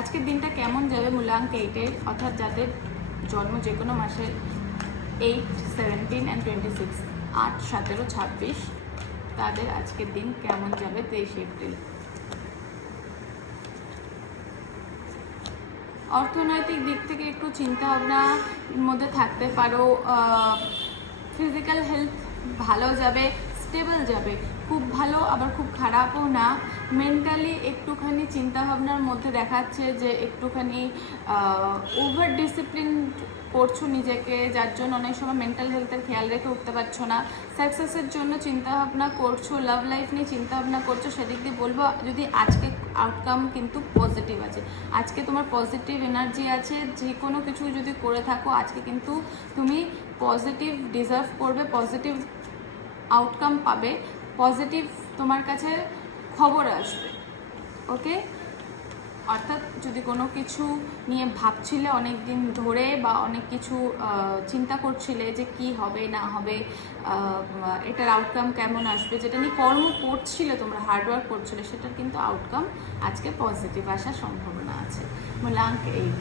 আজকের দিনটা কেমন যাবে মূলাঙ্ক 8-এর, অর্থাৎ যাদের জন্ম যে কোনো মাসের 8, 17 and 26, 8, 17, 26, তাদের আজকের দিন কেমন যাবে 23 এপ্রিল। অর্থনৈতিক দিক থেকে একটু চিন্তা ভাবনার মধ্যে থাকতে পারো। ফিজিক্যাল হেলথ ভালো যাবে, স্টেবল যাবে, খুব ভালো আবার খুব খারাপও না। মেন্টালি একটুখানি চিন্তাভাবনার মধ্যে দেখাচ্ছে যে একটুখানি ওভার ডিসিপ্লিন করছো নিজেকে, যার জন্য অনেক সময় মেন্টাল হেলথের খেয়াল রেখে উঠতে পারছো না। সাকসেসের জন্য চিন্তাভাবনা করছো, লাভ লাইফ নিয়ে চিন্তাভাবনা করছো, সেদিক দিয়ে বলবো যদি আজকে আউটকাম কিন্তু পজিটিভ আছে। আজকে তোমার পজিটিভ এনার্জি আছে, যে কোনো কিছু যদি করে থাকো আজকে কিন্তু তুমি পজিটিভ ডিজার্ভ করবে, পজিটিভ আউটকাম পাবে, পজিটিভ তোমার কাছে খবর আসবে। ওকে, অর্থাৎ যদি কোনো কিছু নিয়ে ভাবছিলে অনেক দিন ধরে বা অনেক কিছু চিন্তা করছিলে যে কি হবে না হবে, এটার আউটকাম কেমন আসবে, যেটা নিয়ে কর্ম করছিলে তোমরা, হার্ডওয়ার্ক করছিলে, সেটার কিন্তু আউটকাম আজকে পজিটিভ আসার সম্ভাবনা আছে। মূলাঙ্ক 8।